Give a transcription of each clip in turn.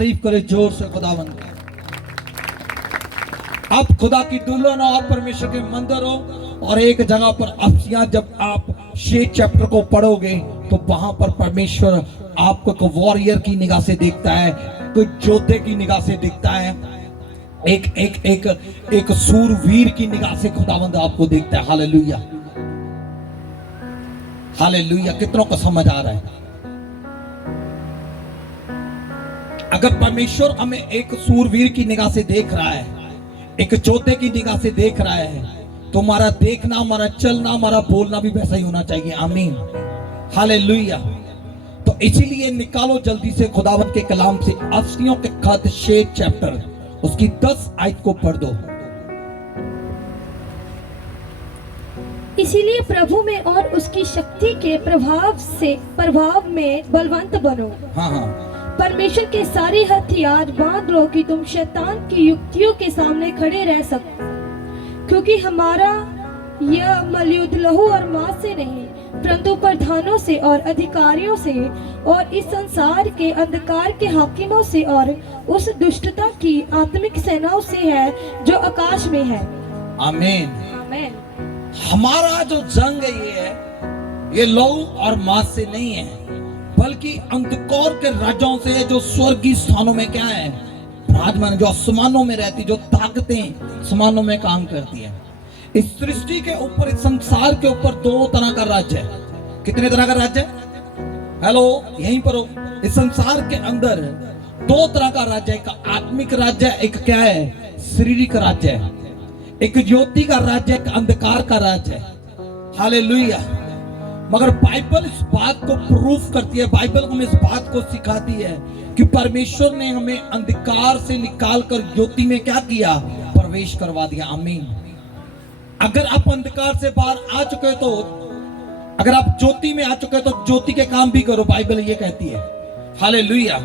तारीफ करे जोर से खुदावन की। आप खुदा की दुल्हन हो, आप परमेश्वर के मंदिर हो, और एक जगह पर अफसियां जब आप 6 चैप्टर को पढ़ोगे तो वहां पर परमेश्वर आपको एक वॉरियर की निगाह से देखता है, कोई योद्धे की निगाह से देखता है, एक एक एक एक सूरवीर की निगाह से खुदावंद आपको देखता है। Hallelujah, hallelujah. कितनों को समझ आ रहा है? अगर परमेश्वर हमें एक सूरवीर की निगाह से देख रहा है, एक योद्धे की निगाह से देख रहा है, तो हमारा देखना, हमारा चलना, हमारा बोलना भी वैसा ही होना चाहिए। आमीन, हालेलुया। तो इसीलिए निकालो जल्दी से खुदावंद के कलाम से अफसियों के खत 6 चैप्टर उसकी 10 आयत को पढ़ दो। इसीलिए प्रभु में और उसकी शक्ति के प्रभाव में बलवंत बनो। हाँ हाँ, परमेश्वर के सारे हथियार बांध लो कि तुम शैतान की युक्तियों के सामने खड़े रह सको, क्योंकि हमारा यह मलयुद्ध लहू और मांस से नहीं परंतु प्रधानों से और अधिकारियों से और इस संसार के अंधकार के हाकिमों से और उस दुष्टता की आत्मिक सेनाओं से है जो आकाश में है। आमीन, आमीन। हमारा जो जंग है ये लहू और मांस से नहीं है, बल्कि अंधकार के राजाओं से, जो स्वर्गीय स्थानों में क्या है, राजमान, जो आसमानों में रहती, जो ताकतें आसमानों में काम करती है। इस सृष्टि के ऊपर, इस संसार के ऊपर 2 तरह का राज्य है। कितने तरह का राज्य है? हेलो, यहीं पर हो। इस संसार के अंदर 2 तरह का राज्य है, एक आत्मिक राज्य है, एक क्या है, शारीरिक राज्य है। एक ज्योति का राज्य है, एक अंधकार का राज्य है। हालेलुया। मगर बाइबल इस बात को प्रूफ करती है, बाइबल हमें इस बात को सिखाती है कि परमेश्वर ने हमें अंधकार से निकालकर ज्योति में क्या किया, प्रवेश करवा दिया। आमीन। अगर आप अंधकार से बाहर आ चुके हो, तो अगर आप ज्योति में आ चुके हो, तो ज्योति के काम भी करो, बाइबल ये कहती है। हालेलुया।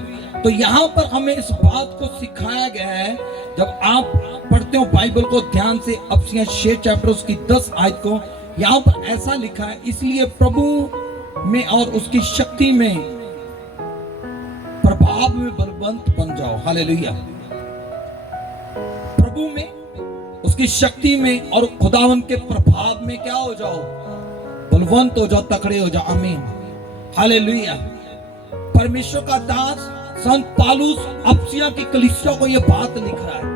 तो यहाँ पर हमें इस बात को सिखाया गया है, जब आप पढ़ते हो बाइबल को ध्यान से, अफसियां 6 चैप्टर उसकी 10 आयत को, यहाँ पर ऐसा लिखा है, इसलिए प्रभु में और उसकी शक्ति में, प्रभाव में बलवंत बन जाओ। हालेलुया। प्रभु में, उसकी शक्ति में और खुदावन के प्रभाव में क्या हो जाओ, बलवंत हो जाओ, तकड़े हो जाओ। आमीन, हालेलुया। परमेश्वर का दास संत पौलुस अफसियां की कलीसिया को यह बात लिख रहा है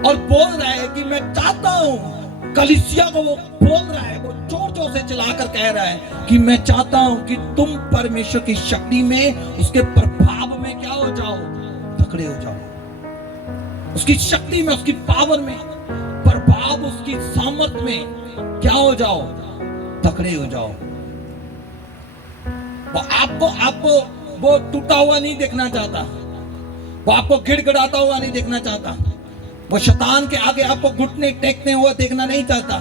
और बोल रहा है कि मैं चाहता हूं, कलीसिया को वो बोल रहा है, वो जोर जोर से चिल्लाकर कह रहा है कि मैं चाहता हूं कि तुम परमेश्वर की शक्ति में, उसके प्रभाव में क्या हो जाओ, तकड़े हो जाओ। उसकी शक्ति में, उसकी पावर में, प्रभाव, उसकी सामर्थ में क्या हो जाओ, तकड़े हो जाओ। वो आपको वो टूटा हुआ नहीं देखना चाहता, वो आपको गिड़गिड़ाता हुआ नहीं देखना चाहता, वो शैतान के आगे आपको घुटने टेकते हुए देखना नहीं चाहता,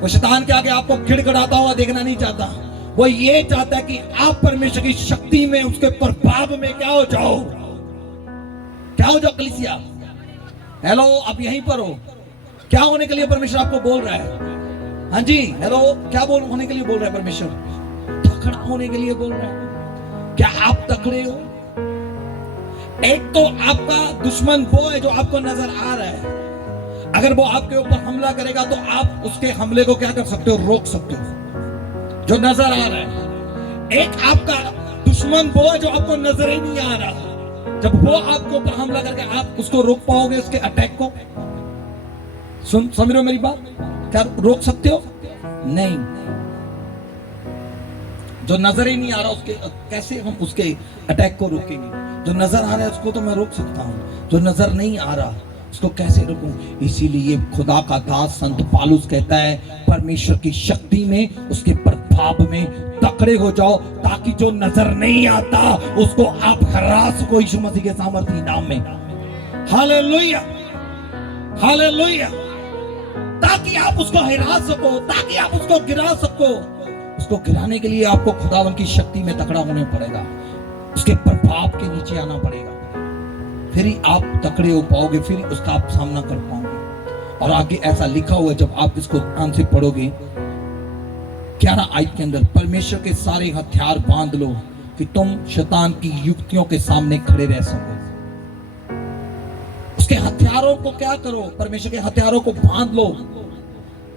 वो शैतान के आगे आपको गिड़गिड़ाता हुआ देखना नहीं चाहता। वो ये चाहता है कि आप परमेश्वर की शक्ति में, उसके प्रभाव में क्या हो जाओ, क्या हो जाओ कलीसिया। हेलो, आप यहीं पर हो। क्या होने के लिए परमेश्वर आपको बोल रहा है? हाँ जी, हेलो, क्या होने के लिए बोल रहा है परमेश्वर? तकड़ा होने के लिए बोल रहा है। क्या आप तकड़े हो? एक तो आपका दुश्मन वो है जो आपको नजर आ रहा है, अगर वो आपके ऊपर हमला करेगा तो आप उसके हमले को क्या कर सकते हो, रोक सकते हो, जो नजर आ रहा है। एक आपका दुश्मन वो है जो आपको नजर ही नहीं आ रहा, जब वो आपके ऊपर हमला करके आप उसको रोक पाओगे, उसके अटैक को? समझ रहे हो मेरी बात? क्या रोक सकते हो? नहीं। जो नजर ही नहीं आ रहा, उसके कैसे हम उसके अटैक को रोकेंगे? जो नजर आ रहा है उसको तो मैं रोक सकता हूं, जो नजर नहीं आ रहा उसको कैसे रोकूं? इसीलिए खुदा का दास संत पौलुस कहता है, परमेश्वर की शक्ति में, उसके प्रभाव में तकड़े हो जाओ, ताकि जो नजर नहीं आता उसको आप हरा सको यीशु मसीह के सामर्थी नाम में। Hallelujah, hallelujah. ताकि आप उसको हिला सको, ताकि आप उसको गिरा सको। उसको गिराने के लिए आपको खुदावन की शक्ति में तकड़ा होना पड़ेगा, उसके प्रभाव के नीचे आना पड़ेगा, फिर ही आप तकड़े हो पाओगे, फिर उसका आप सामना कर पाओगे। और आगे ऐसा लिखा हुआ है, जब आप इसको ध्यान से पढ़ोगे 11 आयत के अंदर, परमेश्वर के सारे हथियार बांध लो कि तुम शैतान की युक्तियों के सामने खड़े रह सको। हथियारों को क्या करो, परमेश्वर के हथियारों को बांध लो,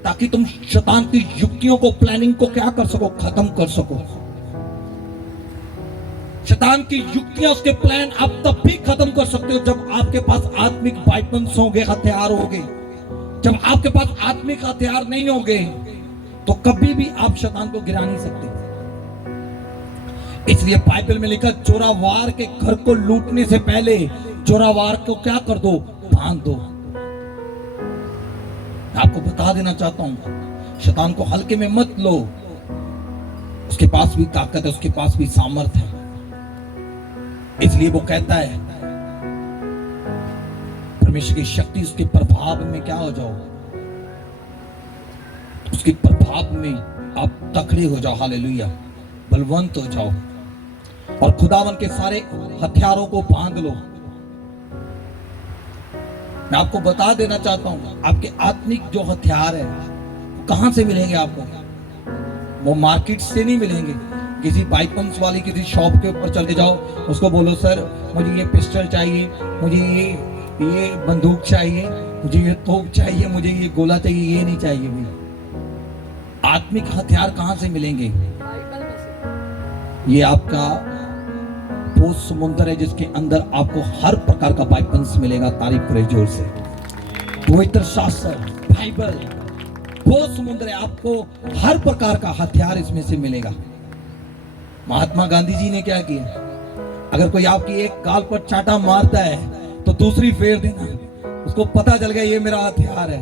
ताकि तुम शैतान की युक्तियों को, प्लानिंग को क्या कर सको, खत्म कर सको। शैतान की युक्तियां, उसके प्लान आप तब भी खत्म कर सकते हो जब आपके पास आत्मिक वेपन्स होंगे, हथियार होंगे। जब आपके पास आत्मिक हथियार नहीं होंगे तो कभी भी आप शैतान को गिरा नहीं सकते। इसलिए बाइबल में लिखा, चोरावार के घर को लूटने से पहले चोरावार को क्या कर दो, बांध दो। मैं आपको बता देना चाहता हूं, शैतान को हल्के में मत लो। उसके पास भी ताकत है, उसके पास भी सामर्थ्य है। इसलिए वो कहता है, परमेश्वर की शक्ति, उसके प्रभाव में क्या हो जाओ, उसके प्रभाव में आप तकड़े हो जाओ, हालेलुया, बलवंत हो जाओ, और खुदावन के सारे हथियारों को बांध लो। मैं आपको बता देना चाहता हूं, आपके आत्मिक जो हथियार है कहां से मिलेंगे आपको? वो मार्केट से नहीं मिलेंगे। किसी बाइपंस वाली किसी शॉप के ऊपर चले जाओ, उसको बोलो सर मुझे ये पिस्टल चाहिए, मुझे ये बंदूक चाहिए, मुझे ये तोप चाहिए, मुझे ये गोला चाहिए, ये नहीं चाहिए भाई। आत्मिक हथियार कहां से मिलेंगे? ये आपका वो समुद्र है जिसके अंदर आपको हर प्रकार का वेपन्स मिलेगा। तारीफ करें जोर से। पवित्र शास्त्र, बाइबल वो समुद्र है, आपको हर प्रकार का हथियार इसमें से मिलेगा। महात्मा गांधी जी ने क्या किया? अगर कोई आपकी एक गाल पर चाटा मारता है तो दूसरी फेर देना, उसको पता चल गया ये मेरा हथियार है।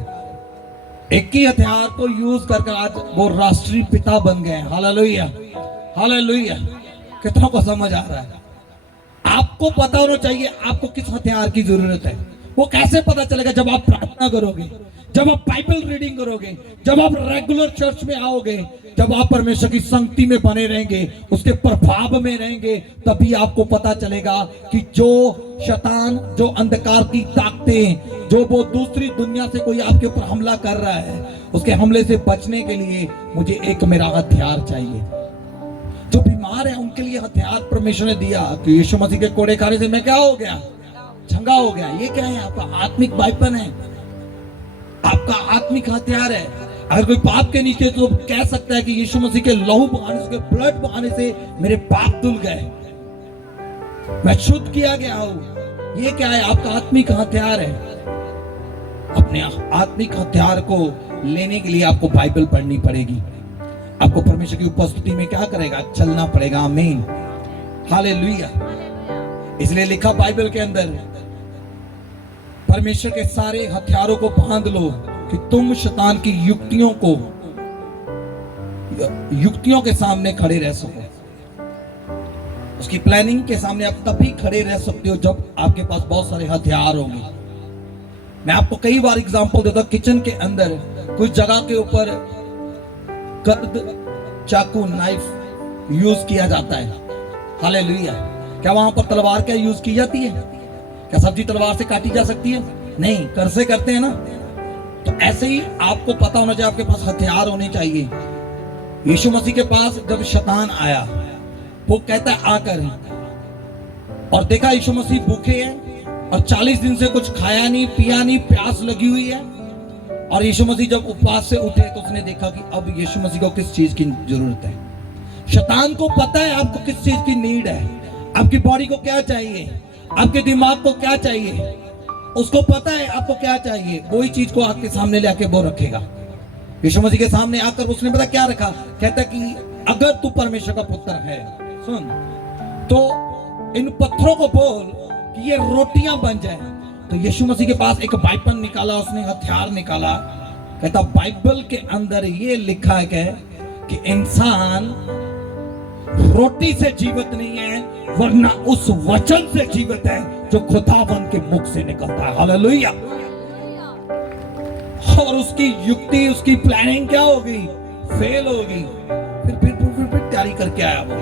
एक ही हथियार को यूज करके आज वो राष्ट्रीय पिता बन गए। Hallelujah, hallelujah. कितनों को समझ आ रहा है? आपको पता होना चाहिए आपको किस हथियार की जरूरत है। वो कैसे पता चलेगा? जब आप प्रार्थना करोगे, जब आप बाइबल रीडिंग करोगे, जब आप रेगुलर चर्च में आओगे, जब आप परमेश्वर की संगति में बने रहेंगे, उसके प्रभाव में रहेंगे, तभी आपको पता चलेगा कि जो शैतान, जो अंधकार की ताकतें, जो वो दूसरी दुनिया से कोई आपके ऊपर हमला कर रहा है, उसके हमले से बचने के लिए मुझे एक मेरा हथियार चाहिए। जो बीमार है उनके लिए हथियार परमेश्वर ने दिया कि यीशु मसीह के कोड़े खाने से मैं क्या हो गया? चंगा हो गया। ये क्या है? आपका आत्मिक वेपन है, आपका आत्मिक हथियार है। अगर कोई पाप के नीचे तो कह सकता है कि यीशु मसीह के लहू बहाने से, ब्लड बहाने से मेरे पाप धुल गए, मैं शुद्ध किया गया हूं। ये क्या है? आपका आत्मिक हथियार है। अपने आत्मिक हथियार को लेने के लिए आपको बाइबल पढ़नी पड़ेगी। आपको परमेश्वर की उपस्थिति में क्या करेगा? चलना पड़ेगा। आमीन, हालेलुया। इसलिए लिखा बाइबल के अंदर, परमेश्वर के सारे हथियारों को बांध लो कि तुम शैतान की युक्तियों के सामने खड़े रह सको। उसकी प्लानिंग के सामने आप तभी खड़े रह सकते हो जब आपके पास बहुत सारे हथियार होंगे। मैं आपको कई बार एग्जांपल देता हूं, किचन के अंदर कुछ जगह के ऊपर कर्द, चाकू, नाइफ यूज किया जाता है। हालेलुया। क्या वहां पर तलवार क्या यूज की जाती है? क्या सब्जी तलवार से काटी जा सकती है? नहीं, कर से करते हैं ना। तो ऐसे ही आपको पता होना चाहिए, आपके पास हथियार होने चाहिए। यीशु मसीह के पास जब शैतान आया, वो कहता है आकर, और देखा यीशु मसीह भूखे हैं और 40 दिन से कुछ खाया नहीं, पिया नहीं, प्यास लगी हुई है। और यीशु मसीह जब उपवास से उठे तो उसने देखा कि अब यीशु मसीह को किस चीज की जरूरत है। शैतान को पता है आपको किस चीज की नीड है, आपकी बॉडी को क्या चाहिए, आपके दिमाग को क्या चाहिए, उसको पता है आपको क्या चाहिए। वही चीज को आपके सामने लेके वो रखेगा। यीशु मसीह के सामने आकर उसने पता क्या रखा? कहता कि अगर तू परमेश्वर का पुत्र है, सुन, तो इन पत्थरों को बोल कि ये रोटियां बन जाए। तो यीशु मसीह के पास एक वेपन निकाला, उसने हथियार निकाला। कहता बाइबल के अंदर ये लिखा है कि इंसान रोटी से जीवित नहीं है, वरना उस वचन से जीवित है जो खुदावन के मुख से निकलता है। हालेलुया। और उसकी युक्ति, उसकी प्लानिंग क्या होगी? फेल होगी। फिर तैयारी करके आया वो।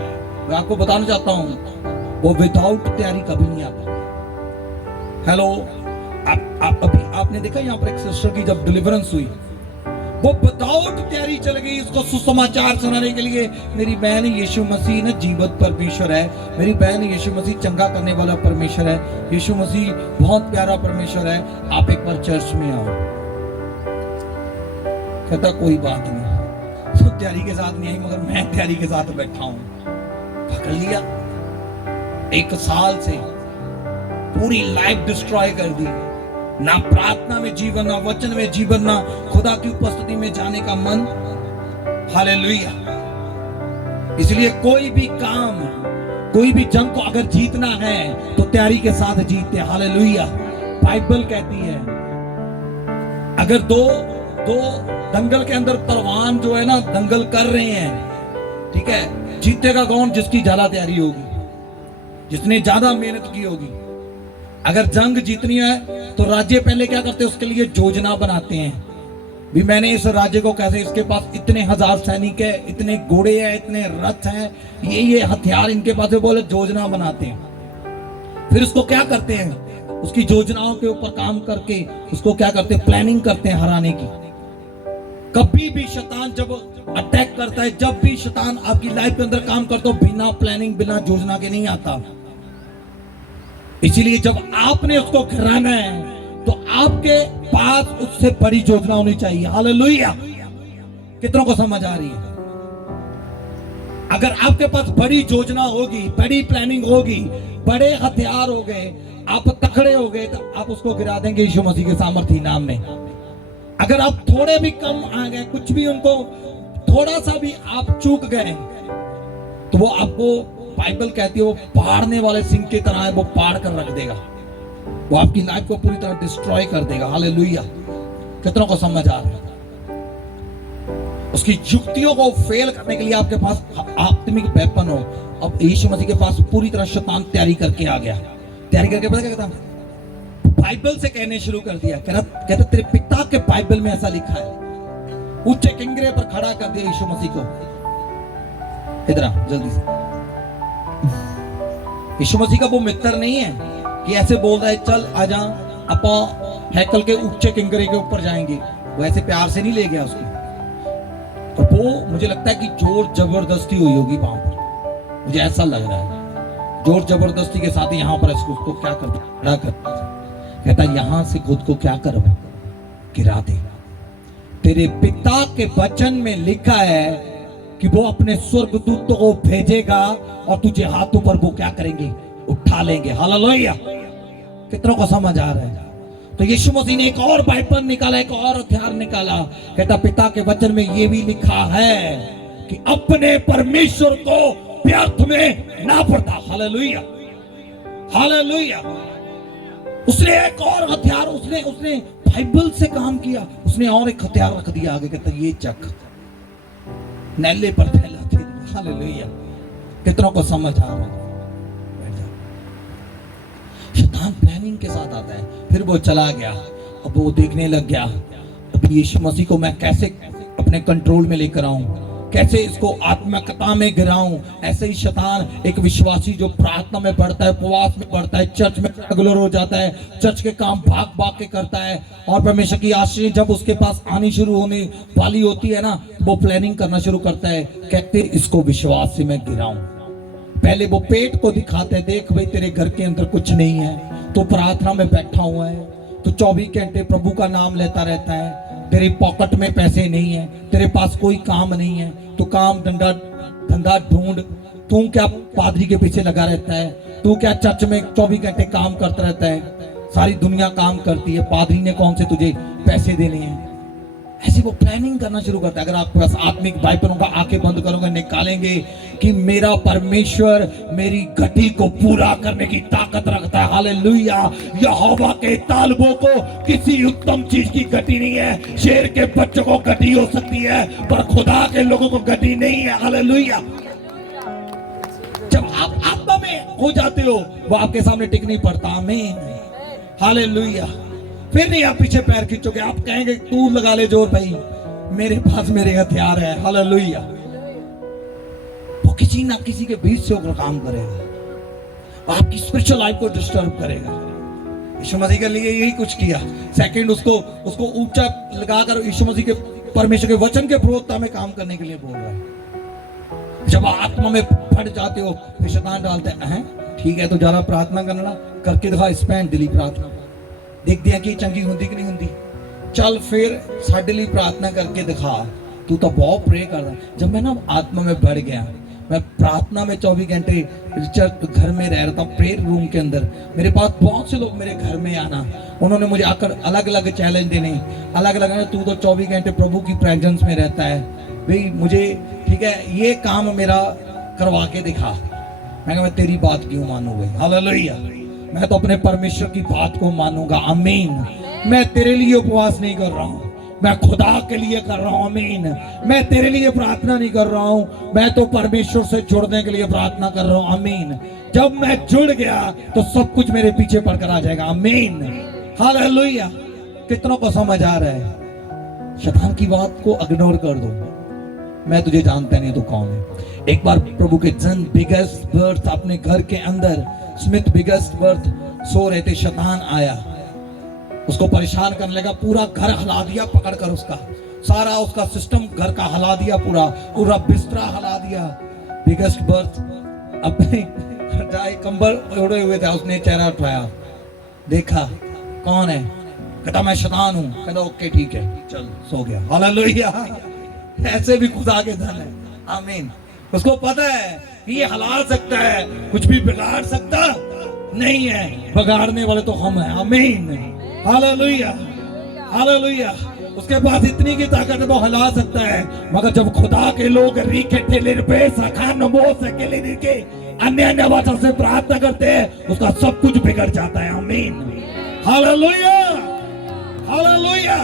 मैं आपको बताना चाहता हूं, वो विदाउट तैयारी कभी नहीं आता। हेलो, आप अभी आपने देखा यहाँ पर एक सिस्टर की जब डिलीवरेंस हुई, वो विदाउट तैयारी चल गई उसको सुसमाचार सुनाने के लिए। मेरी बहन यीशु मसीह ना जीवित परमेश्वर है, मेरी बहन यीशु मसीह चंगा करने वाला परमेश्वर है, यीशु मसीह बहुत प्यारा परमेश्वर है, आप एक बार चर्च में आओ। कहता कोई बात नहीं, तो तैयारी के साथ नहीं आई मगर मैं तैयारी के साथ बैठा हूं। पकड़ लिया, 1 साल से पूरी लाइफ डिस्ट्रॉय कर दी, ना प्रार्थना में जीवन, ना वचन में जीवन, ना खुदा की उपस्थिति में जाने का मन। हालेलुया। इसलिए कोई भी काम, कोई भी जंग को अगर जीतना है तो तैयारी के साथ जीतते। हालेलुया। बाइबल कहती है अगर दो दंगल के अंदर परवान जो है ना दंगल कर रहे हैं, ठीक है, जीतेगा कौन? जिसकी ज्यादा तैयारी होगी, जिसने ज्यादा मेहनत की होगी। अगर जंग जीतनी है तो राज्य पहले क्या करते हैं? उसके लिए योजना बनाते हैं। भी मैंने इस राज्य को कैसे, इसके पास इतने 1000 सैनिक है, इतने घोड़े हैं, इतने रथ हैं, ये हथियार इनके पास है, बोले योजना बनाते हैं। फिर उसको क्या करते हैं? उसकी योजनाओं के ऊपर काम करके उसको क्या करते हैं? प्लानिंग करते हैं हराने की। कभी भी शैतान जब अटैक करता है, जब भी शैतान आपकी लाइफ के अंदर काम करता है, बिना प्लानिंग, बिना योजना के नहीं आता। इसीलिए जब आपने उसको गिराना है तो आपके पास उससे बड़ी योजना होनी चाहिए। हालेलुया। कितनों को समझ आ रही है? अगर आपके पास बड़ी योजना होगी, बड़ी प्लानिंग होगी, बड़े हथियार हो गए, आप तकड़े हो गए, तो आप उसको गिरा देंगे यीशु मसीह के सामर्थ्य नाम में। अगर आप थोड़े भी कम आ गए, कुछ भी उनको थोड़ा सा भी आप चूक गए, तो वो आपको, बाइबल कहती है, वो पाड़ने वाले सिंह की तरह है, वो पाड़ कर रख देगा, वो आपकी लाइफ को पूरी तरह डिस्ट्रॉय कर देगा। हालेलुया। कितनों को समझ आ रहा है? उसकी युक्तियों को फेल करने के लिए आपके पास आत्मिक वेपन हो। अब यीशु मसीह के पास पूरी तरह शैतान तैयारी करके आ गया। तैयारी करके पता क्या कहता? बाइबल से कहने शुरू कर दिया, कहता तेरे पिता के बाइबल में ऐसा लिखा है। ऊंचे किंगरे पर खड़ा कर दिया यीशु मसीह को। इधर आ जल्दी से। यीशु मसीह का वो मित्र नहीं है कि ऐसे बोल रहा है चल आजा अपा हैकल के ऊंचे किंगरे के ऊपर जाएंगे। वो ऐसे प्यार से नहीं ले गया उसको। तो वो मुझे लगता है कि जोर जबरदस्ती हुई होगी वहां पर, मुझे ऐसा लग रहा है। जोर जबरदस्ती के साथ यहाँ पर उसको क्या कर दिया? कहता यहां से खुद को क्या करो? गिरा दे। तेरे पिता के वचन में लिखा है कि वो अपने स्वर्गदूतों को भेजेगा और तुझे हाथों पर वो क्या करेंगे? उठा लेंगे। हालेलुया। कितनों को समझ आ रहा है? तो यीशु मसीह ने एक और बाइबल निकाला, एक और हथियार निकाला। कहता पिता के वचन में ये भी लिखा है कि अपने परमेश्वर को व्यर्थ में ना पड़ता। हालेलुया। हालेलुया। उसने एक और हथियार, उसने बाइबल से काम किया, उसने और एक हथियार रख दिया आगे। कहता ये चक नैले पर फैलाते। हालेलुया। कितनों को समझ आ रहा है? शैतान प्लानिंग के साथ आता है। फिर वो चला गया, अब वो देखने लग गया अब यीशु मसीह को मैं कैसे अपने कंट्रोल में लेकर आऊं, कैसे इसको आत्मिकता में गिराऊं। ऐसे ही शैतान एक विश्वासी जो प्रार्थना में बढ़ता है, उपवास में बढ़ता है, चर्च में रेगुलर हो जाता है, चर्च के काम भाग भाग के करता है, और परमेश्वर की आशीष जब उसके पास आनी शुरू होने वाली होती है ना, वो प्लानिंग करना शुरू करता है। कहते इसको विश्वास से मैं गिराऊं। पहले वो पेट को दिखाते हैं, देख भाई तेरे घर के अंदर कुछ नहीं है, तो प्रार्थना में बैठा हुआ है, तो 24 घंटे प्रभु का नाम लेता रहता है, तेरी पॉकेट में पैसे नहीं है, तेरे पास कोई काम नहीं है, तो काम धंधा ढूंढ। तू क्या पादरी के पीछे लगा रहता है? तू क्या चर्च में 24 घंटे काम करता रहता है? सारी दुनिया काम करती है, पादरी ने कौन से तुझे पैसे देने हैं? ऐसी वो प्लानिंग करना शुरू करता है। अगर आपके पास आत्मिक वाइपरों का आंखें बंद करोगे, निकालेंगे कि मेरा परमेश्वर मेरी घटी को पूरा करने की ताकत रखता है। हालेलुया। यहोवा के तालबों को किसी उत्तम चीज की घटी नहीं है। शेर के बच्चों को घटी हो सकती है, पर खुदा के लोगों को घटी नहीं है। हालेलुया। जब आप आत्मा में हो जाते हो, वो आपके सामने टिक नहीं पड़ता। आमीन। हालेलुया। फिर नहीं आप पीछे पैर खींचोगे, आप कहेंगे तू लगा ले जोर भाई, मेरे पास मेरे हथियार है। हालेलुया। वो किसी ना किसी के बीच से होकर काम करेगा, आपकी स्पिरिचुअल लाइफ को डिस्टर्ब करेगा। यीशु मसीह के लिए यही कुछ किया। सेकंड उसको ऊंचा लगाकर यीशु मसीह के परमेश्वर के वचन के प्रवक्ता में काम करने के लिए बोल रहा है। जब आत्मा में फट जाते हो फिर शैतान डालते हैं, ठीक है तो जरा प्रार्थना करना करके दिखा, स्पैन दिली प्रार्थना देख दिया कि चंगी होती कि नहीं होती, चल फिर साढ़े लिए प्रार्थना करके दिखा, तू तो बहुत प्रे कर रहा है। जब मैं ना आत्मा में बढ़ गया, मैं प्रार्थना में 24 घंटे चर्च घर में रह रहा था, प्रेयर रूम के अंदर मेरे पास बहुत से लोग मेरे घर में आना, उन्होंने मुझे आकर अलग अलग चैलेंज देने, अलग अलग, तू तो 24 घंटे प्रभु की प्रेजेंस में रहता है भाई, मुझे ठीक है ये काम मेरा करवा के दिखा। मैं कहा मैं तेरी बात क्यों मानूं भाई, हालेलुया, मैं तो अपने परमेश्वर की बात को मानूंगा, आमीन। मैं तेरे लिए उपवास नहीं कर रहा हूं, मैं खुदा के लिए कर रहा हूं, आमीन। मैं तेरे लिए प्रार्थना नहीं कर रहा हूं, मैं तो परमेश्वर से जुड़ने के लिए प्रार्थना कर रहा हूं, आमीन। जब मैं जुड़ गया तो सब कुछ मेरे पीछे पड़कर आ जाएगा, आमीन, हालेलुया। कितनों को समझ आ रहा है? शैतान की बात को इग्नोर कर दो, मैं तुझे जानता नहीं तो कौन है। एक बार प्रभु के जन बिगेस्ट बर्थ अपने घर के अंदर, स्मिथ बिगेस्ट बर्थ सो रहे थे, शैतान आया उसको परेशान करने लगा, पूरा घर हिला दिया पकड़कर, उसका सारा उसका सिस्टम घर का हिला दिया, पूरा पूरा बिस्तरा हिला दिया। बिगेस्ट बर्थ अपने जाए कंबल ओढ़े हुए था, उसने चेहरा उठाया, देखा कौन है, कहता मैं शैतान हूं, कहता ओके ठीक है चल, सो गया, हालेलुया। ऐसे भी खुदा के धन है, आमीन। उसको पता है ये हिला सकता है, कुछ भी बिगाड़ सकता नहीं है, बिगाड़ने वाले तो हम हैं, आमीन, हालेलुया, हालेलुया। उसके पास इतनी की ताकत है, वो हिला सकता है, मगर जब खुदा के लोग रीखे ठेले रुपए सखान नमोस अकेले के अन्य अन्य भाषा से प्रार्थना करते हैं, उसका सब कुछ बिगड़ जाता है, आमीन, हालेलुया, हालेलुया।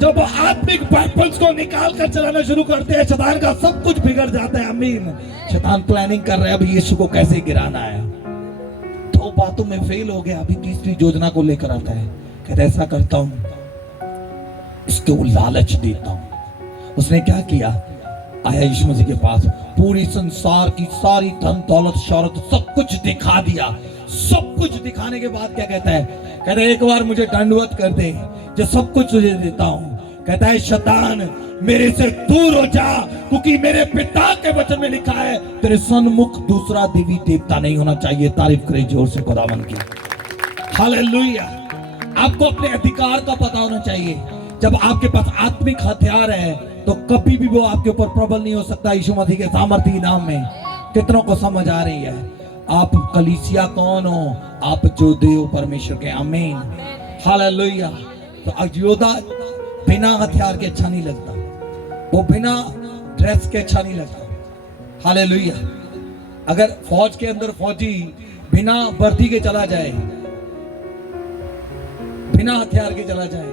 जब आत्मिक वेपन्स को निकाल कर चलाना शुरू करते हैं, शैतान का सब कुछ बिगड़ जाता है, आमीन। शैतान प्लानिंग कर रहा है अभी यीशु को कैसे गिराना है, दो बातों में फेल हो गया, अभी तीसरी योजना को लेकर आता है, कहता ऐसा करता हूं, इसको लालच देता हूं। उसने क्या किया, आया यीशु मसीह के पास, पूरी संसार की सारी धन दौलत शौहरत सब कुछ दिखा दिया, सब कुछ दिखाने के बाद क्या कहता है, कहता है एक बार मुझे दंडवत कर दे, जो सब कुछ तुझे देता हूं। कहता है शैतान मेरे से दूर हो जा, क्योंकि मेरे पिता के वचन में लिखा है तेरे सन्मुख दूसरा देवी देवता नहीं होना चाहिए। तारीफ करे जोर से खुदावन की, हालेलुया। आपको अपने अधिकार का पता होना चाहिए। जब आपके पास आत्मिक हथियार है तो कभी भी वो आपके ऊपर प्रबल नहीं हो सकता, यीशु मसीह के सामर्थी नाम में। कितनों को समझ आ रही है? आप कलीसिया कौन हो? आप जो देव परमेश्वर के, आमीन, हालेलुया। तो योद्धा बिना हथियार के अच्छा नहीं लगता, वो बिना ड्रेस के अच्छा नहीं लगता, हालेलुया। अगर फौज के अंदर फौजी बिना वर्दी के चला जाए, बिना हथियार के चला जाए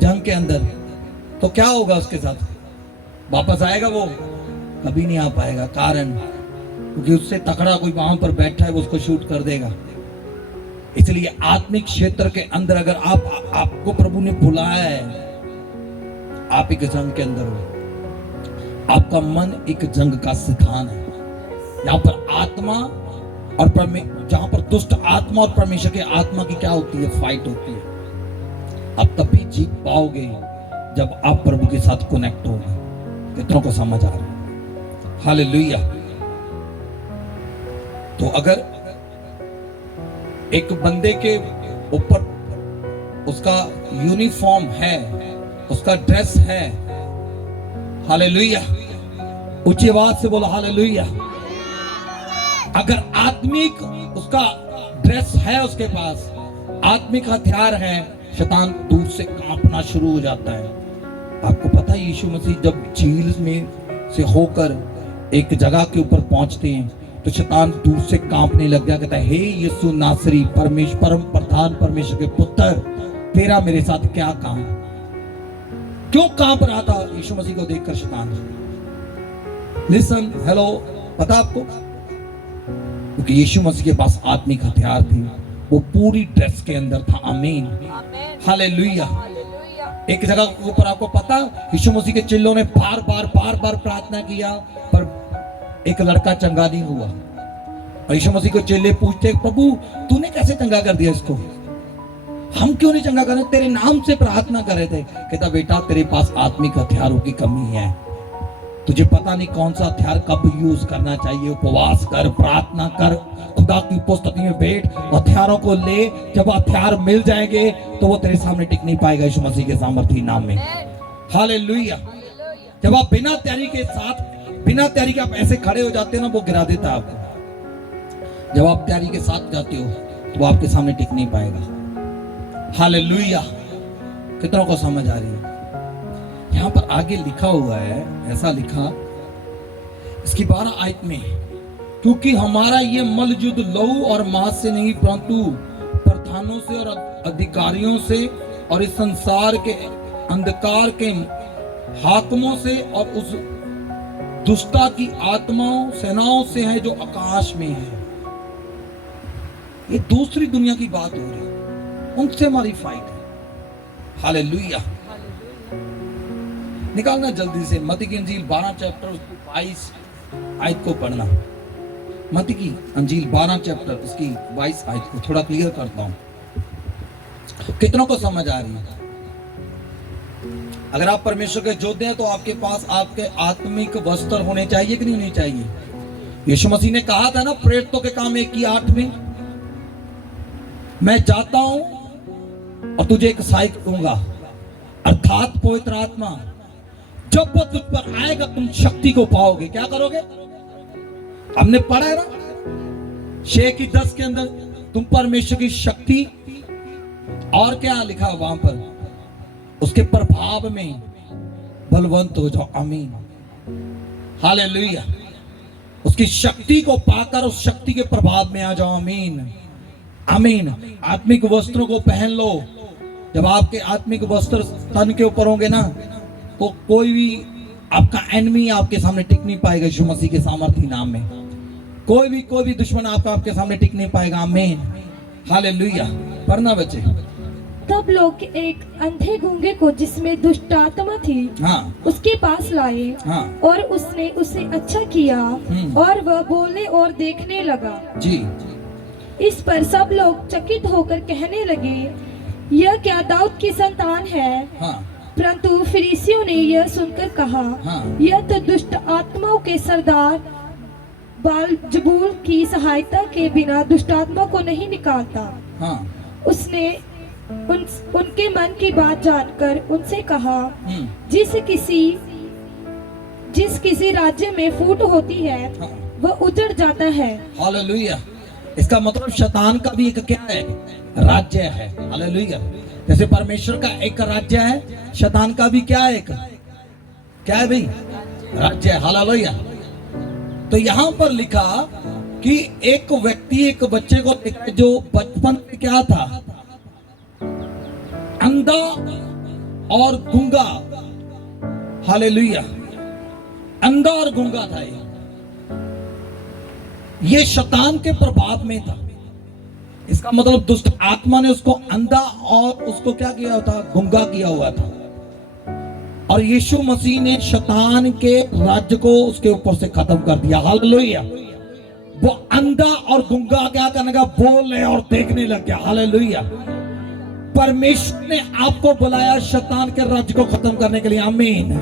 जंग के अंदर, तो क्या होगा उसके साथ? वापस आएगा वो? कभी नहीं आ पाएगा। कारण क्योंकि उससे तकड़ा कोई वहां पर बैठा है, वो उसको शूट कर देगा। इसलिए आत्मिक क्षेत्र के अंदर अगर आपको प्रभु ने बुलाया है, आप एक जंग के अंदर हो, आपका मन एक जंग का स्थान है। यहाँ पर आत्मा और जहां पर दुष्ट आत्मा और परमेश्वर के आत्मा की क्या होती है? फाइट होती है। आप तभी जीत पाओगे जब आप प्रभु के साथ कनेक्ट होगे। कितनों को समझ आ रहा है? हालेलुया। तो अगर एक बंदे के ऊपर उसका यूनिफॉर्म है, उसका ड्रेस है, हालेलुया, ऊंची आवाज से बोलो हालेलुया। अगर आत्मिक उसका ड्रेस है, उसके पास आत्मिक हथियार है, शैतान दूर से कांपना शुरू हो जाता है। आपको पता है यीशु मसीह जब झील में से होकर एक जगह के ऊपर पहुंचते हैं तो शैतान दूर से कांपने लग गया। कहता है हे यीशु नासरी, परमेश्वर परम प्रधान परमेश्वर के पुत्र, तेरा मेरे साथ क्या काम? क्यों कांप रहा था यीशु मसीह को देखकर शैतान? लिसन, हेलो, पता आपको? क्योंकि यीशु मसीह के पास आत्मिक हथियार थी, वो पूरी ड्रेस के अंदर था, आमीन, हालेलुया। एक जगह के ऊपर आपको पता, यीशु मसीह के चेलों ने बार बार प्रार्थना किया, पर एक लड़का चंगा नहीं हुआ। और यीशु मसीह को चेले पूछते, प्रभु तूने कैसे चंगा कर दिया इसको? हम क्यों नहीं चंगा करें? तेरे नाम से प्रार्थना कर रहे थे। कहता बेटा तेरे पास आत्मिक हथियारों की कमी है, तुझे पता नहीं कौन सा हथियार कब यूज करना चाहिए। उपवास कर, प्रार्थना कर, खुदा की उपस्थिति में बैठ, हथियारों को ले। जब हथियार मिल जाएंगे तो वो तेरे सामने टिक नहीं पाएगा यीशु मसीह के सामर्थी नाम में। हालेलुया। जब आप बिना तैयारी के साथ, बिना तैयारी के आप ऐसे खड़े हो जाते हैं ना, वो गिरा देता है आपको। जब आप तैयारी के साथ जाते हो तो वो आपके सामने टिक नहीं पाएगा। हालेलुया। कितनों को समझ आ रही है? यहां पर आगे लिखा हुआ है, ऐसा लिखा इसकी 12 आयत में, क्योंकि हमारा ये मल युद्ध लहू और मांस से नहीं परंतु प्रधानों से और अधिकारियों से और इस संसार के अंधकार के हाकिमों से और उस दुष्टता की आत्माओं सेनाओं से है जो आकाश में है। ये दूसरी दुनिया की बात हो रही है, उनसे हमारी फाइट है। हालेलुया। निकालना जल्दी से मत्ती की अंजील 12 चैप्टर 22 आयत को पढ़ना। मत्ती की अंजील 12 चैप्टर उसकी 22 आयत को थोड़ा क्लियर करता हूं। कितनों को समझ आ रही है? अगर आप परमेश्वर के योद्धा हैं तो आपके पास आपके आत्मिक वस्त्र होने चाहिए कि नहीं होने चाहिए? यीशु मसीह ने कहा था ना प्रेरितों के काम 1:8 में, मैं जाता हूं और तुझे एक सहायक दूंगा, अर्थात पवित्र आत्मा। जब वो तुझ पर आएगा तुम शक्ति को पाओगे। क्या करोगे? हमने पढ़ा है ना 6:10 के अंदर, तुम परमेश्वर की शक्ति और क्या लिखा वहां पर, उसके प्रभाव में बलवंत हो जाओ। आमीन। हालेलुया। उसकी शक्ति को पाकर उस शक्ति के प्रभाव में आ जाओ। आमीन आमीन। आत्मिक वस्त्रों को पहन लो। जब आपके आत्मिक वस्त्र तन के ऊपर होंगे ना, तो कोई भी आपका एनिमी आपके सामने टिक नहीं पाएगा यीशु मसीह के सामर्थी नाम में। कोई भी दुश्मन आपके सामने टिक नहीं पाएगा। आमीन। हालेलुया। पढ़ना बच्चे। तब लोग एक अंधे गूंगे को जिसमें दुष्ट आत्मा थी उसके पास लाए और उसने उसे अच्छा किया और वह बोलने और देखने लगा जी। इस पर सब लोग चकित होकर कहने लगे, यह क्या दाऊद की संतान है? परंतु फरीसियों ने यह सुनकर कहा, यह तो दुष्ट आत्माओं के सरदार बालजबूल की सहायता के बिना दुष्ट आत्मा को नहीं निकालता। उसने उनके मन की बात जानकर उनसे कहा, जिस किसी राज्य में फूट होती है वह उजड़ जाता है। हालेलुया। इसका मतलब शैतान का भी एक क्या है? राज्य है। हालेलुया। जैसे परमेश्वर का एक राज्य है, शैतान का भी क्या है? क्या है भाई? राज्य है। हालेलुया। तो यहां पर लिखा कि एक व्यक्ति एक बच्चे को देखा जो बचपन में क्या था? अंधा और गूंगा। हालेलुया। अंधा और गूंगा था ये शैतान के प्रभाव में था। इसका मतलब दुष्ट आत्मा ने उसको अंधा और उसको क्या किया था? गूंगा किया हुआ था। और यीशु मसीह ने शैतान के राज्य को उसके ऊपर से खत्म कर दिया। हालेलुया। वो अंधा और गूंगा क्या करने का? बोलने और देखने लग गया। हालेलुया। परमेश्वर ने आपको बुलाया शैतान के राज्य को खत्म करने के लिए। आमीन।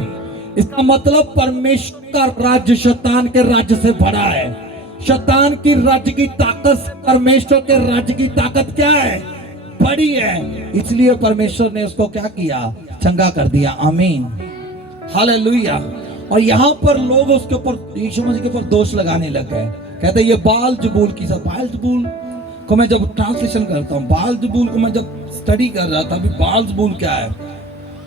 इसका मतलब परमेश्वर का राज्य शैतान के राज्य से बड़ा है। शैतान की राज्य की ताकत परमेश्वर के राज्य की ताकत क्या है? बड़ी है। इसलिए परमेश्वर ने उसको क्या किया? चंगा कर दिया। आमीन। हालेलुया। और यहाँ पर लोग उसके ऊपर यीशु मसीह के ऊपर दोष लगाने लग गए। कहते ये बालजबूल की सब। बालजबूल को मैं जब ट्रांसलेशन करता हूँ, बालजबूल को मैं जब स्टडी कर रहा था, अभी बालजबूल क्या है?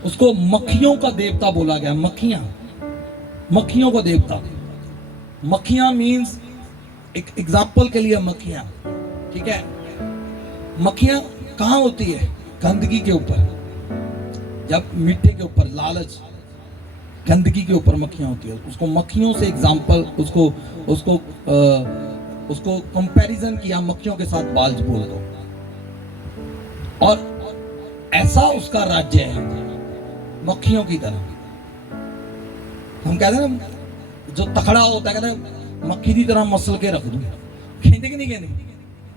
उसको मक्खियों का देवता बोला गया। मक्खियों का देवता। मक्खियां मीन्स एक एग्जाम्पल के लिए मक्खियां, ठीक है? मक्खियां कहां होती है? गंदगी के ऊपर। जब मिट्टी के ऊपर, लालच, गंदगी के ऊपर मक्खियां होती है। उसको मक्खियों से एग्जाम्पल, उसको कंपैरिजन किया मक्खियों के साथ बालजबूल को। और ऐसा उसका राज्य है मक्खियों की तरह। हम कहते हैं ना, जो तखड़ा होता है, कहते हैं मक्खी की तरह मसल के रख दूं। कहते कि नहीं कहते?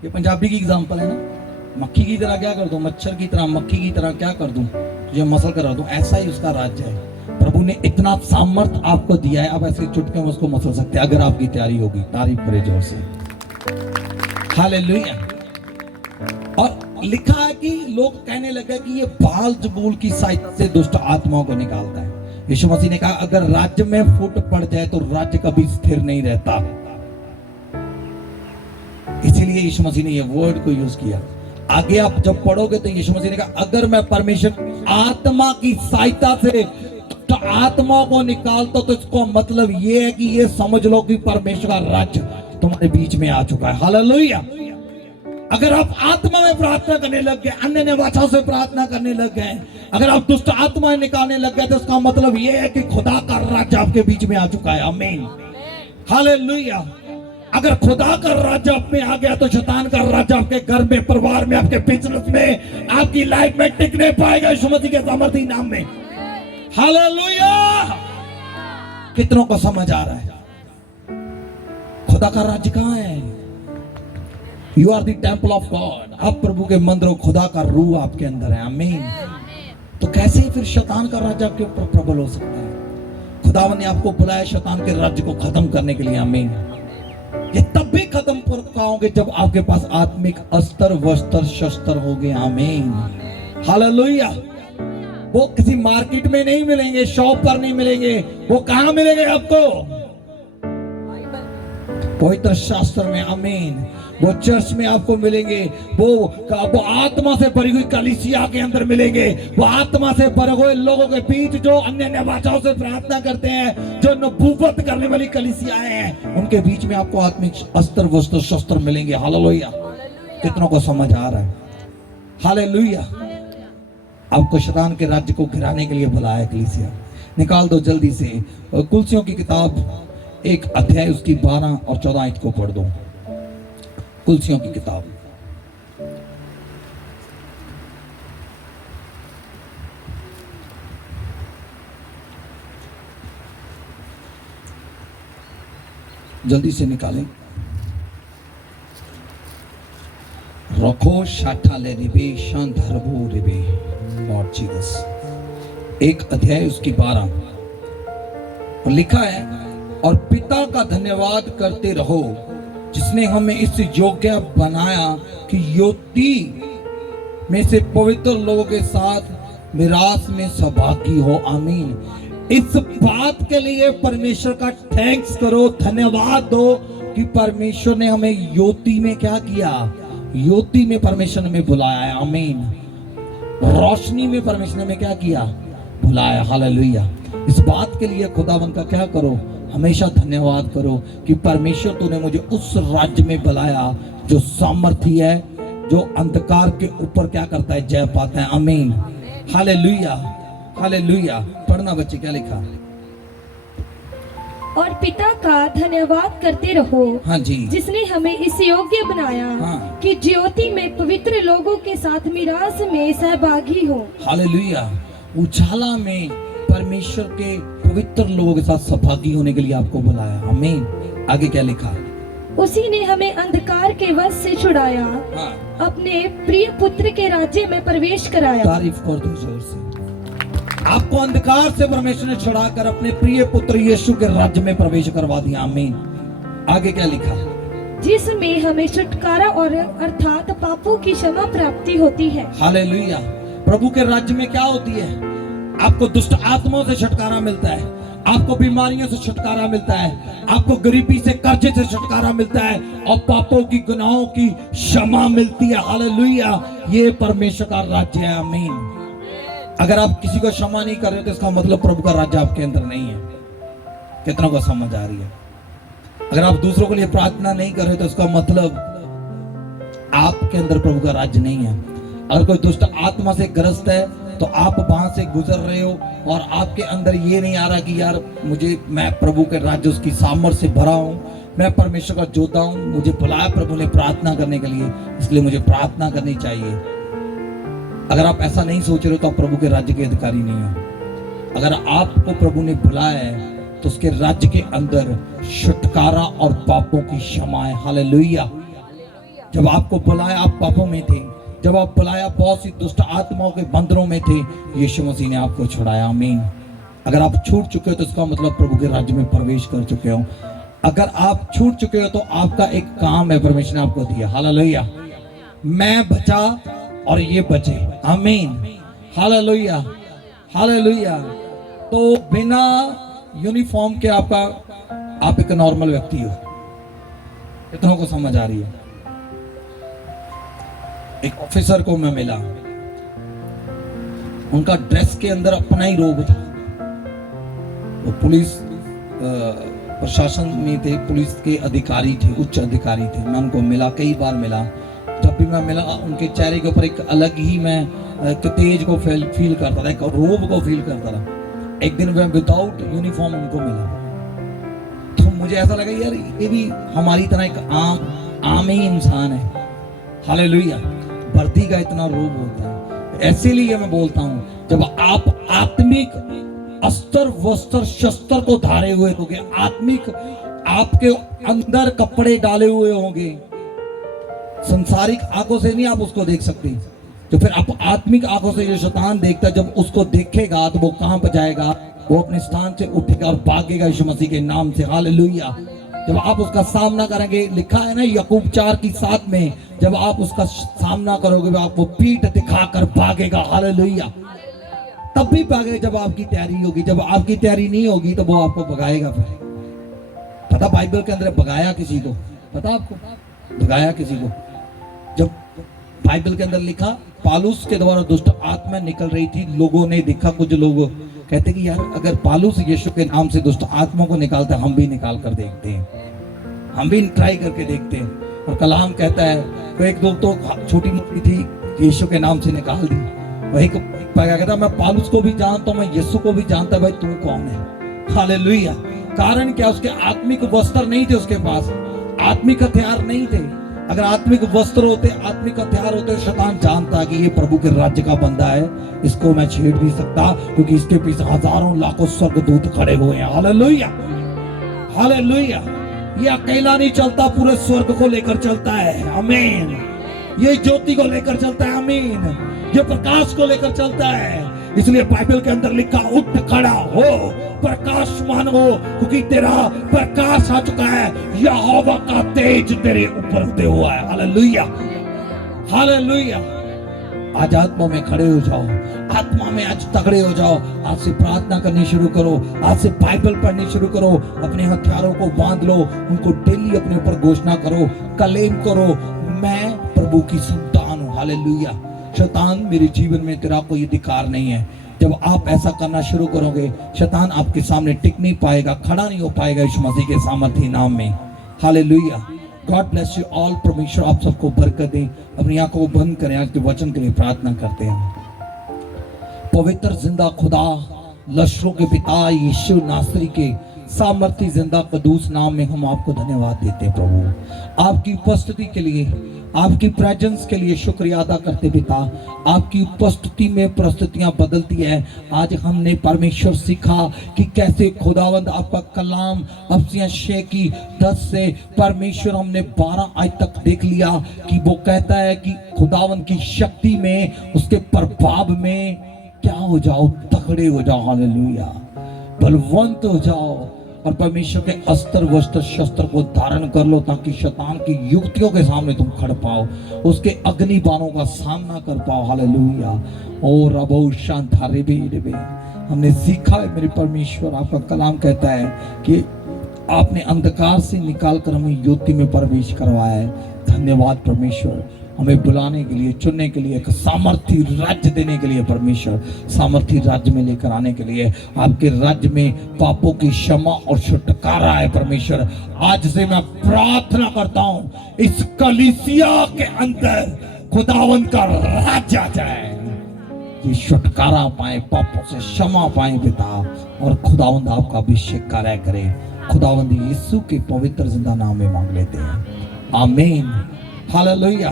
ये पंजाबी की एग्जांपल है ना। मक्खी की तरह क्या कर दूं, मच्छर की तरह, मक्खी की तरह क्या कर दूं, तुझे मसल करा दूं। ऐसा ही उसका राज्य है। प्रभु ने इतना सामर्थ आपको दिया है, आप ऐसे चुटके में उसको मसल सकते हैं अगर आपकी तैयारी होगी। तारीफ करे जोर से, हालेलुया। और लिखा है कि लोग कहने लगे कि ये बाल-ज़बूल की सहायता से दुष्ट आत्माओं को निकालता है। यीशु मसीह ने कहा अगर राज्य में फूट पड़ जाए तो राज्य कभी स्थिर नहीं रहता। इसीलिए यीशु मसीह ने ये वर्ड को यूज किया। आगे आप जब पढ़ोगे तो यीशु मसीह ने कहा अगर मैं परमेश्वर आत्मा की सहायता से तो आत्माओं को निकालता तो इसको मतलब ये है कि ये समझ लो कि परमेश्वर का राज्य तुम्हारे बीच में आ चुका है। हालेलुया। अगर आप आत्मा में प्रार्थना करने लग गए, अन्य भाषाओं से प्रार्थना करने लग गए, अगर आप दुष्ट आत्मा निकालने लग गए तो इसका मतलब यह है कि खुदा का राज्य आपके बीच में आ चुका है। आमीन, हालेलुया। अगर खुदा का राज्य आप में आ गया तो शैतान का राज्य आपके घर में, परिवार में, आपके बिजनेस में, आपकी लाइफ में टिक नहीं पाएगा यीशु मसीह के सामर्थी नाम में। हालेलुया। कितनों को समझ आ रहा है? खुदा का राज्य कहां है? You are the temple of God. आप प्रभु के मंदिर हो, खुदा का रूह आपके अंदर है। आमीन। तो कैसे फिर शैतान का राज्य आपके ऊपर प्रबल हो सकता है? खुदावन ने आपको बुलाया शैतान के राज्य को खत्म करने के लिए। आमीन। ये तब भी खत्म कर पाओगे जब आपके पास आत्मिक अस्त्र, वस्त्र, शस्त्र होंगे। आमीन, हालेलुया। वो किसी मार्केट में नहीं मिलेंगे, शॉप पर नहीं मिलेंगे, वो कहां मिलेंगे आपको? पवित्र शास्त्र में। आमीन। वो चर्च में आपको मिलेंगे, वो आत्मा से भरी हुई कलीसिया के अंदर मिलेंगे, वो आत्मा से भरे हुए लोगों के बीच जो अन्य भाषाओं से प्रार्थना करते हैं, जो नबूवत करने वाली कलीसियाएं हैं, उनके बीच में आपको आत्मिक अस्त्र, वस्त्र, शस्त्र मिलेंगे। हालेलुया। कितनों को समझ आ रहा है? हालेलुया। आपको शैतान के राज्य को गिराने के लिए बुलाया कलीसिया। निकाल दो जल्दी से कुलसियों की किताब 1 अध्याय उसकी 12 और 14 आयत को पढ़ दो। कुलसियों की किताब जल्दी से निकालें। रखो शाठाले रिबे शांधरबो रिबे लॉर्ड जीसस। 1 अध्याय उसकी 12 और लिखा है और पिता का धन्यवाद करते रहो जिसने हमें इस योग्य बनाया कि युक्ति में से पवित्र लोगों के साथ मिरास में सहभागी हो। आमीन। इस बात के लिए परमेश्वर का थैंक्स करो, धन्यवाद दो कि परमेश्वर ने हमें युक्ति में क्या किया? युक्ति में परमेश्वर ने हमें बुलाया है। आमीन। रोशनी में परमेश्वर ने हमें क्या किया? बुलाया। हालेलुया। इस बात के लिए खुदावन का क्या करो? हमेशा धन्यवाद करो कि परमेश्वर तूने मुझे उस राज्य में बुलाया जो सामर्थी है, जो अंधकार के ऊपर क्या करता है? जय पाता है। आमीन, हालेलुया, हालेलुया। पढ़ना बच्चे, क्या लिखा? और पिता का धन्यवाद करते रहो। हाँ जी। जिसने हमें इस योग्य बनाया हाँ। कि ज्योति में पवित्र लोगों के साथ मिरास में सहभागी हो। हालेलुया। उजाला में परमेश्वर के पवित्र लोगों के साथ सहभागी होने के लिए आपको बुलाया। आमीन। आगे क्या लिखा? उसी ने हमें अंधकार के वश से छुड़ाया। हाँ। अपने प्रिय पुत्र के राज्य में प्रवेश कराया। तारीफ कर दो जोर से। आपको अंधकार से परमेश्वर ने छुड़ाकर अपने प्रिय पुत्र यीशु के राज्य में प्रवेश करवा दिया। आमीन। आगे क्या लिखा? जिसमें हमें छुटकारा और अर्थात पापों की क्षमा प्राप्ति होती है। हालेलुया। प्रभु के राज्य में क्या होती है? आपको दुष्ट आत्माओं से छुटकारा मिलता है, आपको बीमारियों से छुटकारा मिलता है, आपको गरीबी से, कर्जे से छुटकारा मिलता है और पापों की, गुनाहों की क्षमा मिलती है। हालेलुया। ये परमेश्वर का राज्य है। आमीन। अगर आप किसी को क्षमा नहीं कर रहे तो इसका मतलब प्रभु का राज्य आपके अंदर नहीं है। कितना को समझ आ रही है? अगर आप दूसरों के लिए प्रार्थना नहीं कर रहे तो इसका मतलब आपके अंदर प्रभु का राज्य नहीं है। अगर कोई दुष्ट आत्मा से ग्रस्त है तो आप वहां से गुजर रहे हो और आपके अंदर ये नहीं आ रहा कि यार मैं प्रभु के राज्य, उसकी सामर्थ से भरा हूं, मैं परमेश्वर का जोता हूं, मुझे बुलाया प्रभु ने प्रार्थना करने के लिए, इसलिए मुझे प्रार्थना करनी चाहिए। अगर आप ऐसा नहीं सोच रहे हो तो आप प्रभु के राज्य के अधिकारी नहीं हो। अगर आपको प्रभु ने बुलाया है तो उसके राज्य के अंदर छुटकारा और पापों की क्षमा है। हालेलुया। जब आपको बुलाया आप पापों में थे, जब आप बुलाया बहुत सी दुष्ट आत्माओं के बंधनों में थे, यीशु मसीह ने आपको छुड़ाया। आमीन। अगर आप छूट चुके हो तो इसका मतलब प्रभु के राज्य में प्रवेश कर चुके हो। अगर आप छूट चुके हो तो आपका एक काम है, परमेश्वर ने आपको दिया। हालेलुया। मैं बचा और ये बचे। आमीन। Hallelujah, hallelujah. तो बिना यूनिफॉर्म के आप एक नॉर्मल व्यक्ति हो। इतनों को समझ आ रही है? एक ऑफिसर को मैं मिला, उनका ड्रेस के अंदर अपना ही रोब था। वो पुलिस प्रशासन में थे, पुलिस के अधिकारी थे, उच्च अधिकारी थे। मैं उनको मिला, कई बार मिला। जब भी मैं मिला उनके चेहरे के ऊपर एक अलग ही मैं एक तेज को फील करता था, एक रोब को फील करता था। एक दिन मैं विदाउट यूनिफॉर्म उनको मिला, तो मुझे ऐसा लगा यार ये भी हमारी तरह एक आम ही इंसान है। हालेलुया। वर्दी का इतना रोब होता है। ऐसे लिए मैं बोलता हूं, जब आप आत्मिक अस्त्र वस्त्र शस्त्र को धारे हुए होंगे, आत्मिक आपके अंदर कपड़े डाले हुए होंगे, संसारिक आंखों से नहीं आप उसको देख सकते, तो फिर आप आत्मिक आंखों से जो शैतान देखता है, जब उसको देखेगा तो वो कहां पर जाएगा? वो अपने स्थान से उठेगा और भागेगा यीशु मसीह के नाम से। हालेलुया। जब आप उसका सामना करेंगे, लिखा है ना याकूब 4:7 में, जब आप उसका सामना करोगे आपको पीठ दिखाकर भागेगा। हालेलुया। तब भी भागेगा जब आपकी तैयारी होगी। जब आपकी तैयारी नहीं होगी तो वो आपको भगाएगा। फिर पता बाइबल के अंदर भगाया किसी को, पता आपको भगाया किसी को? जब बाइबल के अंदर लिखा पालूस के द्वारा दुष्ट आत्मा निकल रही थी, लोगों ने देखा, कुछ लोग कहते कि यार अगर पालूस यीशु के नाम से दुष्ट आत्मा को निकालता है, हम भी निकाल कर देखते हैं, हम भी ट्राई करके देखते हैं। और कलाम कहता है तो एक दो तो छोटी मोटी थी, यीशु के नाम से निकाल दी। वही कहता मैं पालूस को भी जानता हूं, मैं यीशु को भी जानता, भाई तू कौन है? हालेलुया। कारण क्या? उसके आत्मिक वस्त्र नहीं थे, उसके पास आत्मिक हथियार नहीं थे। अगर आत्मिक वस्त्र होते, आत्मिक हथियार होते, शैतान जानता कि ये प्रभु के राज्य का बंदा है, इसको मैं छेड़ नहीं सकता, क्योंकि इसके पीछे हजारों लाखों स्वर्गदूत खड़े हुए हैं। Hallelujah, hallelujah. ये अकेला नहीं चलता, पूरे स्वर्ग को लेकर चलता है। आमीन। ये ज्योति को लेकर चलता है। आमीन। ये प्रकाश को लेकर चलता है। इसलिए बाइबल के अंदर लिखा, उठ खड़ा हो, प्रकाशमान हो, क्योंकि तेरा प्रकाश आ चुका है, यहोवा का तेज तेरे ऊपर उदय हुआ है। Hallelujah, hallelujah. आज आत्मा में खड़े हो जाओ, आत्मा में आज तगड़े हो जाओ। आज से प्रार्थना करनी शुरू करो, आज से बाइबल पढ़नी शुरू करो, अपने हथियारों को बांध लो, उनको डेली अपने ऊपर घोषणा करो, क्लेम करो, मैं प्रभु की संतान हूं। हालेलुया। शैतान मेरे जीवन में तेरा कोई अधिकार नहीं है। जब आप ऐसा करना शुरू करोगे, शैतान आपके सामने टिक नहीं पाएगा, खड़ा नहीं हो पाएगा यीशु मसीह के सामर्थी नाम में। Hallelujah. God bless you all. परमेश्वर आप सबको बरकत दे। अपनी आंखों को बंद करें, आज के वचन के लिए प्रार्थना करते हैं। पवित्र जिंदा खुदा, लश्करों के पिता यीशु नासरी के सामर्थी जिंदा कदूस नाम में हम आपको धन्यवाद देते हैं प्रभु। आपकी उपस्थिति के लिए, आपकी प्रेजेंस के लिए शुक्रिया अदा करते पिता। आपकी उपस्थिति में परिस्थितियां बदलती है। आज हमने परमेश्वर सीखा कि कैसे खुदावंद आपका कलाम अफसियां 6:10 से परमेश्वर हमने 12 आज तक देख लिया कि वो कहता है कि खुदावंद की शक्ति में, उसके प्रभाव में क्या हो जाओ? तगड़े हो जाओ। हालेलुया। बलवंत हो जाओ और परमेश्वर के अस्त्र वस्त्र शस्त्र को धारण कर लो, ताकि शैतान की युक्तियों के सामने तुम खड़ पाओ, उसके अग्नि बाणों का सामना कर पाओ। हालेलुया। और रबो शांतारे भी हमने सीखा है मेरे परमेश्वर, आपका कलाम कहता है कि आपने अंधकार से निकालकर हमें ज्योति में प्रवेश करवाया है। धन्यवाद परमेश्वर, हमें बुलाने के लिए, चुनने के लिए, एक सामर्थी राज्य देने के लिए परमेश्वर, सामर्थी राज्य में लेकर आने के लिए। आपके राज्य में पापों की क्षमा और छुटकारा है परमेश्वर। आज से मैं प्रार्थना करता हूं, इस कलीसिया के अंदर खुदावंद का राज्य आ जाए, ये छुटकारा पाए, पापों से क्षमा पाए पिता, और खुदावंद आपका अभिषेक कार्य करे। खुदावंद यीशु के पवित्र जिंदा नाम में मांग लेते हैं। आमीन। हालेलुया।